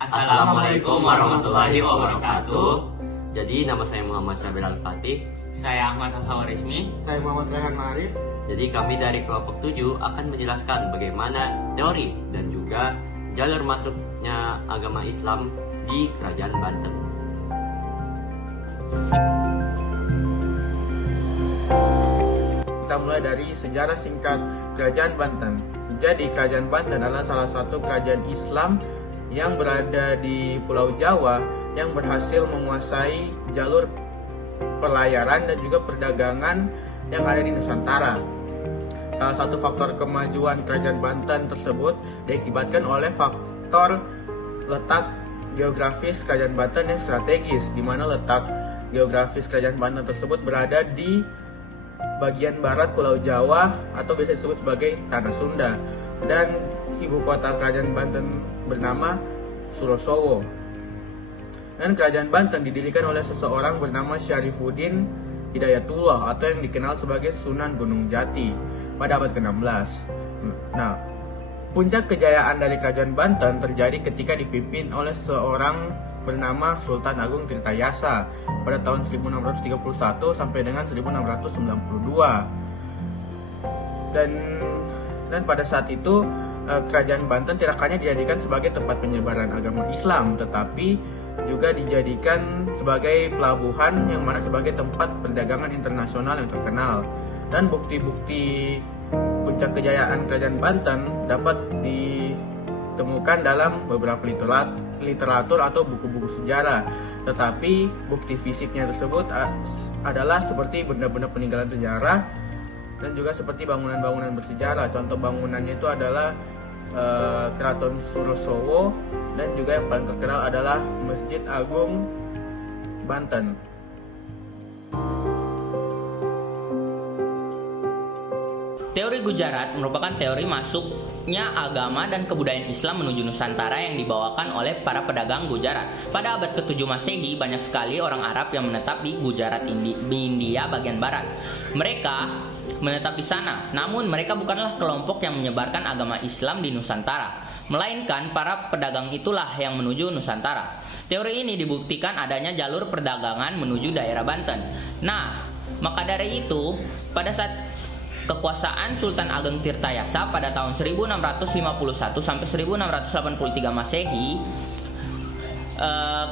Assalamualaikum warahmatullahi wabarakatuh. Jadi nama saya Muhammad Syabir Al-Fatih. Saya Ahmad Al-Hawarizmi. Saya Muhammad Rehan Ma'arif. Jadi kami dari kelompok 7 akan menjelaskan bagaimana teori dan juga jalur masuknya agama Islam di Kerajaan Banten. Kita mulai dari sejarah singkat Kerajaan Banten. Jadi Kerajaan Banten adalah salah satu kerajaan Islam yang berada di Pulau Jawa yang berhasil menguasai jalur pelayaran dan juga perdagangan yang ada di Nusantara. Salah satu faktor kemajuan Kerajaan Banten tersebut diakibatkan oleh faktor letak geografis Kerajaan Banten yang strategis, di mana letak geografis Kerajaan Banten tersebut berada di bagian barat Pulau Jawa atau biasa disebut sebagai Tanah Sunda, dan ibu kota Kerajaan Banten bernama Surosowo. Dan Kerajaan Banten didirikan oleh seseorang bernama Syarifuddin Hidayatullah atau yang dikenal sebagai Sunan Gunung Jati pada abad ke-16. Nah, puncak kejayaan dari Kerajaan Banten terjadi ketika dipimpin oleh seorang bernama Sultan Agung Tirtayasa pada tahun 1631 sampai dengan 1692. Dan pada saat itu Kerajaan Banten tidak hanya dijadikan sebagai tempat penyebaran agama Islam, tetapi juga dijadikan sebagai pelabuhan yang mana sebagai tempat perdagangan internasional yang terkenal. Dan bukti-bukti puncak kejayaan Kerajaan Banten dapat ditemukan dalam beberapa literatur atau buku-buku sejarah. Tetapi bukti fisiknya tersebut adalah seperti benda-benda peninggalan sejarah dan juga seperti bangunan-bangunan bersejarah. Contoh bangunannya itu adalah Keraton Surosowo, dan juga yang paling terkenal adalah Masjid Agung Banten. Teori Gujarat merupakan teori masuknya agama dan kebudayaan Islam menuju Nusantara yang dibawakan oleh para pedagang Gujarat. Pada abad ke-7 Masehi, banyak sekali orang Arab yang menetap di Gujarat, di India bagian barat. Mereka menetap di sana, namun mereka bukanlah kelompok yang menyebarkan agama Islam di Nusantara, melainkan para pedagang itulah yang menuju Nusantara. Teori ini dibuktikan adanya jalur perdagangan menuju daerah Banten. Nah, maka dari itu, pada saat kekuasaan Sultan Ageng Tirtayasa pada tahun 1651 sampai 1683 Masehi,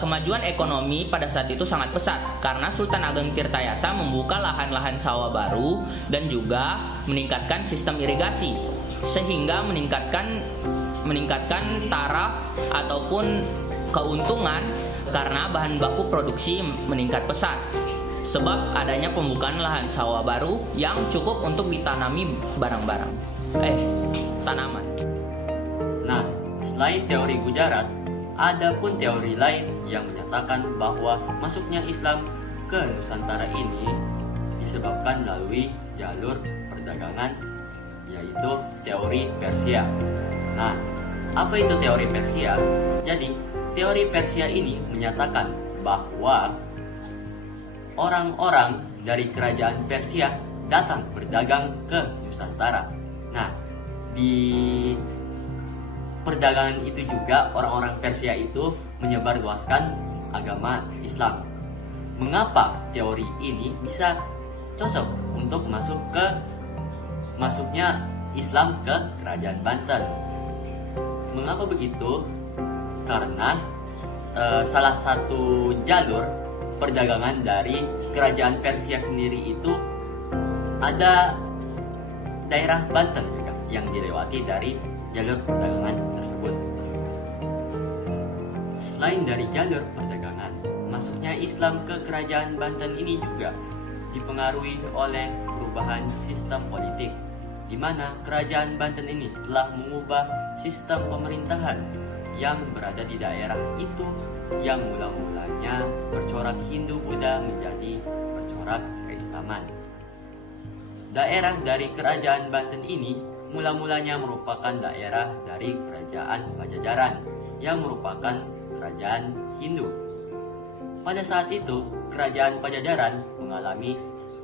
kemajuan ekonomi pada saat itu sangat pesat karena Sultan Ageng Tirtayasa membuka lahan-lahan sawah baru dan juga meningkatkan sistem irigasi sehingga meningkatkan taraf ataupun keuntungan karena bahan baku produksi meningkat pesat sebab adanya pembukaan lahan sawah baru yang cukup untuk ditanami tanaman. Nah, selain teori Gujarat, ada pun teori lain yang menyatakan bahwa masuknya Islam ke Nusantara ini disebabkan melalui jalur perdagangan, yaitu teori Persia. Nah, apa itu teori Persia? Jadi, teori Persia ini menyatakan bahwa orang-orang dari kerajaan Persia datang berdagang ke Nusantara. Nah, di perdagangan itu juga orang-orang Persia itu menyebarluaskan agama Islam. Mengapa teori ini bisa cocok untuk masuknya Islam ke Kerajaan Banten? Mengapa begitu? Karena salah satu jalur perdagangan dari Kerajaan Persia sendiri itu ada daerah Banten juga yang dilewati dari jalur perdagangan tersebut. Selain dari jalur perdagangan, masuknya Islam ke Kerajaan Banten ini juga dipengaruhi oleh perubahan sistem politik, di mana Kerajaan Banten ini telah mengubah sistem pemerintahan yang berada di daerah itu yang mula-mulanya bercorak Hindu-Buddha menjadi bercorak Keislaman. Daerah dari Kerajaan Banten ini mula-mulanya merupakan daerah dari Kerajaan Pajajaran yang merupakan kerajaan Hindu. Pada saat itu, Kerajaan Pajajaran mengalami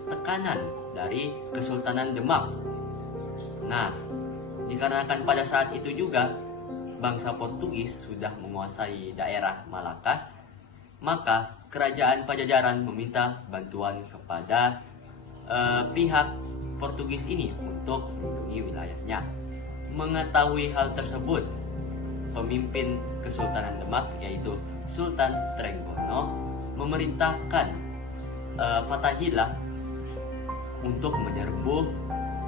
tekanan dari Kesultanan Demak. Nah, dikarenakan pada saat itu juga bangsa Portugis sudah menguasai daerah Malaka, maka kerajaan Pajajaran meminta bantuan kepada pihak Portugis ini untuk melindungi wilayahnya. Mengetahui hal tersebut, pemimpin Kesultanan Demak yaitu Sultan Trenggono memerintahkan Fathahillah untuk menyerbu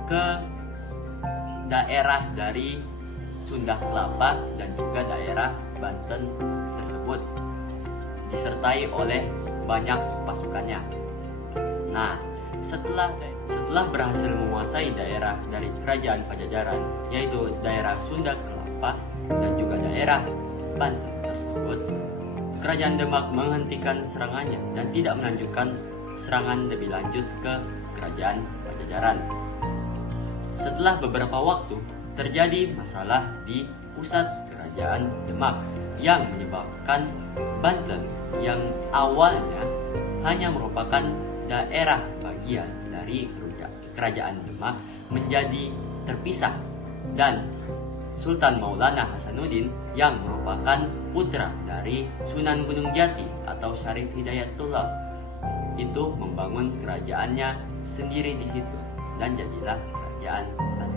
ke daerah dari Sunda Kelapa dan juga daerah Banten tersebut, disertai oleh banyak pasukannya. Nah, setelah berhasil menguasai daerah dari kerajaan Pajajaran, yaitu daerah Sunda Kelapa dan juga daerah Banten tersebut, kerajaan Demak menghentikan serangannya dan tidak melanjutkan serangan lebih lanjut ke kerajaan Pajajaran. Setelah beberapa waktu, terjadi masalah di pusat kerajaan Demak yang menyebabkan Banten yang awalnya hanya merupakan daerah bagian dari kerajaan Demak menjadi terpisah, dan Sultan Maulana Hasanuddin yang merupakan putra dari Sunan Gunung Jati atau Syarif Hidayatullah itu membangun kerajaannya sendiri di situ dan jadilah kerajaan Banten.